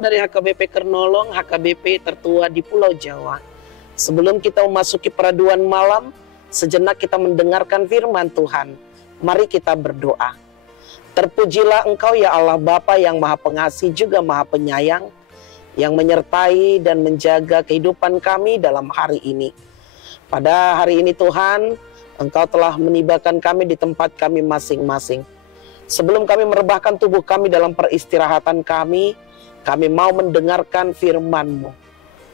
Shalom dari HKBP Kernolong, HKBP tertua di Pulau Jawa. Sebelum kita memasuki peraduan malam, sejenak kita mendengarkan firman Tuhan. Mari kita berdoa. Terpujilah Engkau ya Allah Bapa yang Maha Pengasih juga Maha Penyayang, yang menyertai dan menjaga kehidupan kami dalam hari ini. Pada hari ini Tuhan, Engkau telah menibakan kami di tempat kami masing-masing. Sebelum kami merebahkan tubuh kami dalam peristirahatan kami mau mendengarkan firman-Mu.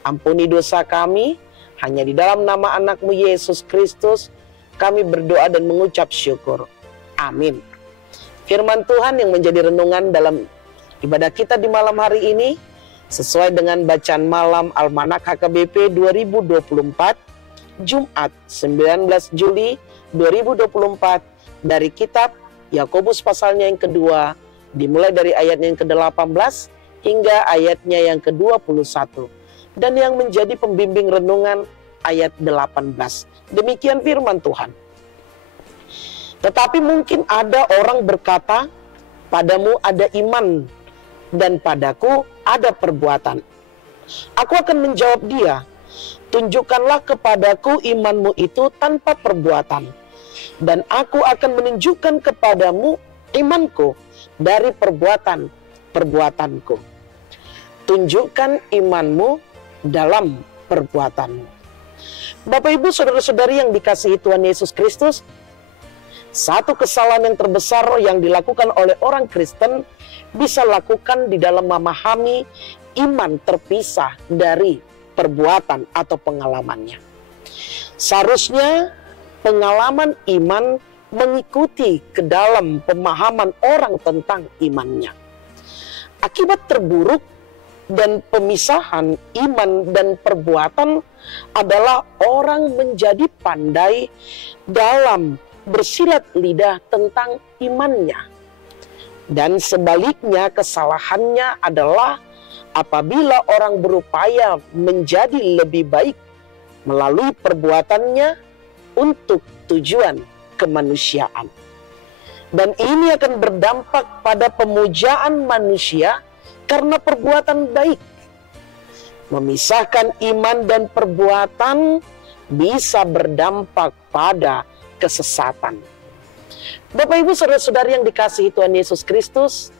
Ampuni dosa kami, hanya di dalam nama anak-Mu Yesus Kristus, kami berdoa dan mengucap syukur. Amin. Firman Tuhan yang menjadi renungan dalam ibadah kita di malam hari ini, sesuai dengan bacaan malam Almanak HKBP 2024, Jumat 19 Juli 2024, dari kitab Yakobus pasalnya yang kedua, dimulai dari ayatnya yang ke-18 hingga ayatnya yang ke-21. Dan yang menjadi pembimbing renungan ayat 18. Demikian firman Tuhan. Tetapi mungkin ada orang berkata, padamu ada iman dan padaku ada perbuatan. Aku akan menjawab dia, tunjukkanlah kepadaku imanmu itu tanpa perbuatan, dan aku akan menunjukkan kepadamu imanku dari perbuatanku. Tunjukkan imanmu dalam perbuatanmu. Bapak Ibu saudara-saudari yang dikasihi Tuhan Yesus Kristus, satu kesalahan yang terbesar yang dilakukan oleh orang Kristen bisa lakukan di dalam memahami iman terpisah dari perbuatan atau pengalamannya. Seharusnya pengalaman iman mengikuti ke dalam pemahaman orang tentang imannya. Akibat terburuk dan pemisahan iman dan perbuatan adalah orang menjadi pandai dalam bersilat lidah tentang imannya. Dan sebaliknya kesalahannya adalah apabila orang berupaya menjadi lebih baik melalui perbuatannya untuk tujuan kemanusiaan. Dan ini akan berdampak pada pemujaan manusia karena perbuatan baik. Memisahkan iman dan perbuatan bisa berdampak pada kesesatan. Bapak Ibu saudara-saudari yang dikasihi Tuhan Yesus Kristus,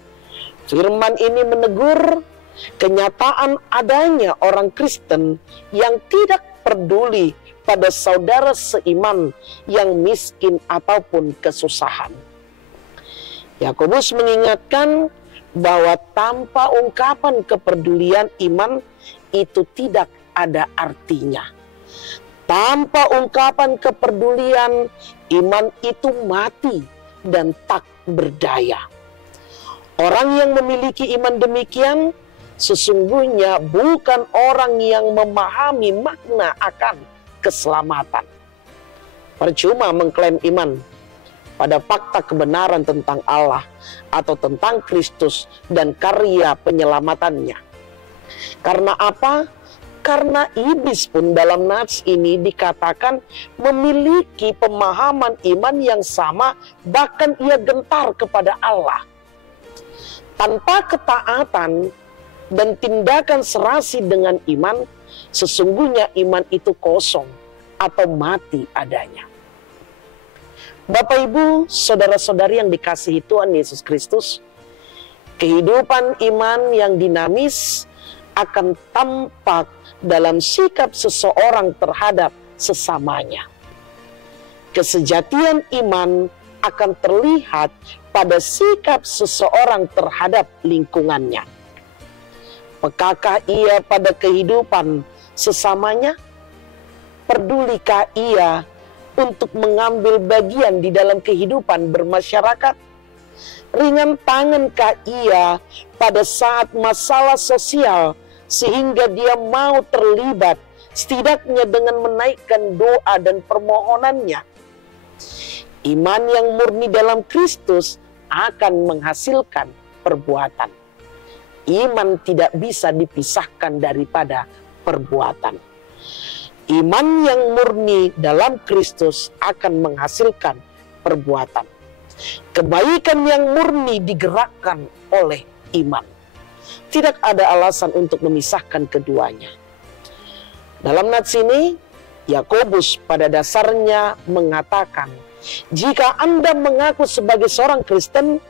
firman ini menegur kenyataan adanya orang Kristen yang tidak peduli pada saudara seiman yang miskin ataupun kesusahan. Yakobus mengingatkan bahwa tanpa ungkapan kepedulian iman itu tidak ada artinya. Tanpa ungkapan kepedulian iman itu mati dan tak berdaya. Orang yang memiliki iman demikian sesungguhnya bukan orang yang memahami makna akan keselamatan. Percuma mengklaim iman pada fakta kebenaran tentang Allah atau tentang Kristus dan karya penyelamatannya. Karena apa? Karena iblis pun dalam nats ini dikatakan memiliki pemahaman iman yang sama, bahkan ia gentar kepada Allah. Tanpa ketaatan dan tindakan serasi dengan iman, sesungguhnya iman itu kosong atau mati adanya. Bapak Ibu, saudara-saudari yang dikasihi Tuhan Yesus Kristus, kehidupan iman yang dinamis akan tampak dalam sikap seseorang terhadap sesamanya. Kesejatian iman akan terlihat pada sikap seseorang terhadap lingkungannya. Pekakah ia pada kehidupan sesamanya? Pedulikah ia untuk mengambil bagian di dalam kehidupan bermasyarakat? Ringan tangankah ia pada saat masalah sosial sehingga dia mau terlibat setidaknya dengan menaikkan doa dan permohonannya? Iman yang murni dalam Kristus akan menghasilkan perbuatan. Iman tidak bisa dipisahkan daripada perbuatan. Iman yang murni dalam Kristus akan menghasilkan perbuatan. Kebaikan yang murni digerakkan oleh iman. Tidak ada alasan untuk memisahkan keduanya. Dalam nats ini, Yakobus pada dasarnya mengatakan, jika Anda mengaku sebagai seorang Kristen,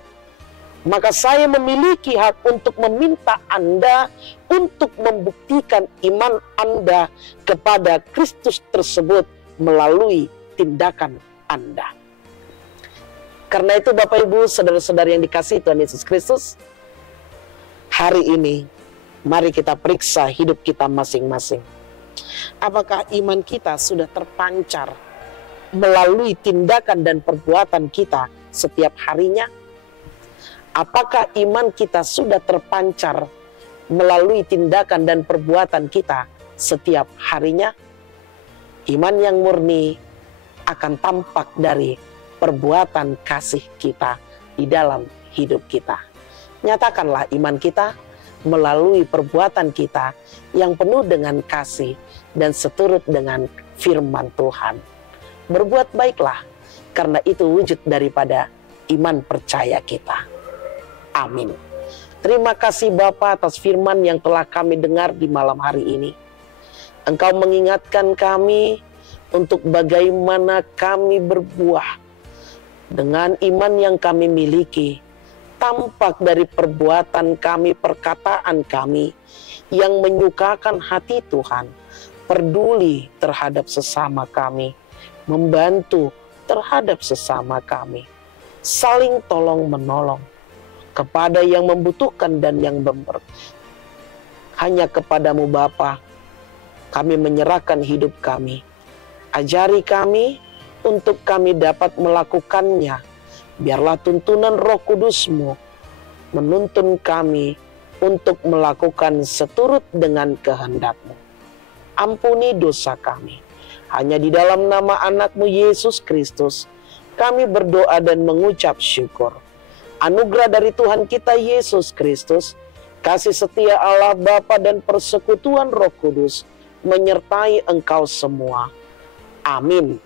maka saya memiliki hak untuk meminta Anda untuk membuktikan iman Anda kepada Kristus tersebut melalui tindakan Anda. Karena itu Bapak Ibu, saudara-saudara yang dikasihi Tuhan Yesus Kristus, hari ini mari kita periksa hidup kita masing-masing. Apakah iman kita sudah terpancar melalui tindakan dan perbuatan kita setiap harinya? Apakah iman kita sudah terpancar melalui tindakan dan perbuatan kita setiap harinya? Iman yang murni akan tampak dari perbuatan kasih kita di dalam hidup kita. Nyatakanlah iman kita melalui perbuatan kita yang penuh dengan kasih dan seturut dengan firman Tuhan. Berbuat baiklah, karena itu wujud daripada iman percaya kita. Amin. Terima kasih Bapa atas firman yang telah kami dengar di malam hari ini. Engkau mengingatkan kami untuk bagaimana kami berbuah dengan iman yang kami miliki, tampak dari perbuatan kami, perkataan kami yang menyukakan hati Tuhan, peduli terhadap sesama kami, membantu terhadap sesama kami, saling tolong menolong kepada yang membutuhkan dan yang hanya kepadamu Bapa kami menyerahkan hidup kami. Ajari kami untuk kami dapat melakukannya. Biarlah tuntunan Roh Kudus-Mu menuntun kami untuk melakukan seturut dengan kehendak-Mu. Ampuni dosa kami. Hanya di dalam nama anak-Mu Yesus Kristus kami berdoa dan mengucap syukur. Anugerah dari Tuhan kita Yesus Kristus, kasih setia Allah Bapa dan persekutuan Roh Kudus menyertai engkau semua. Amin.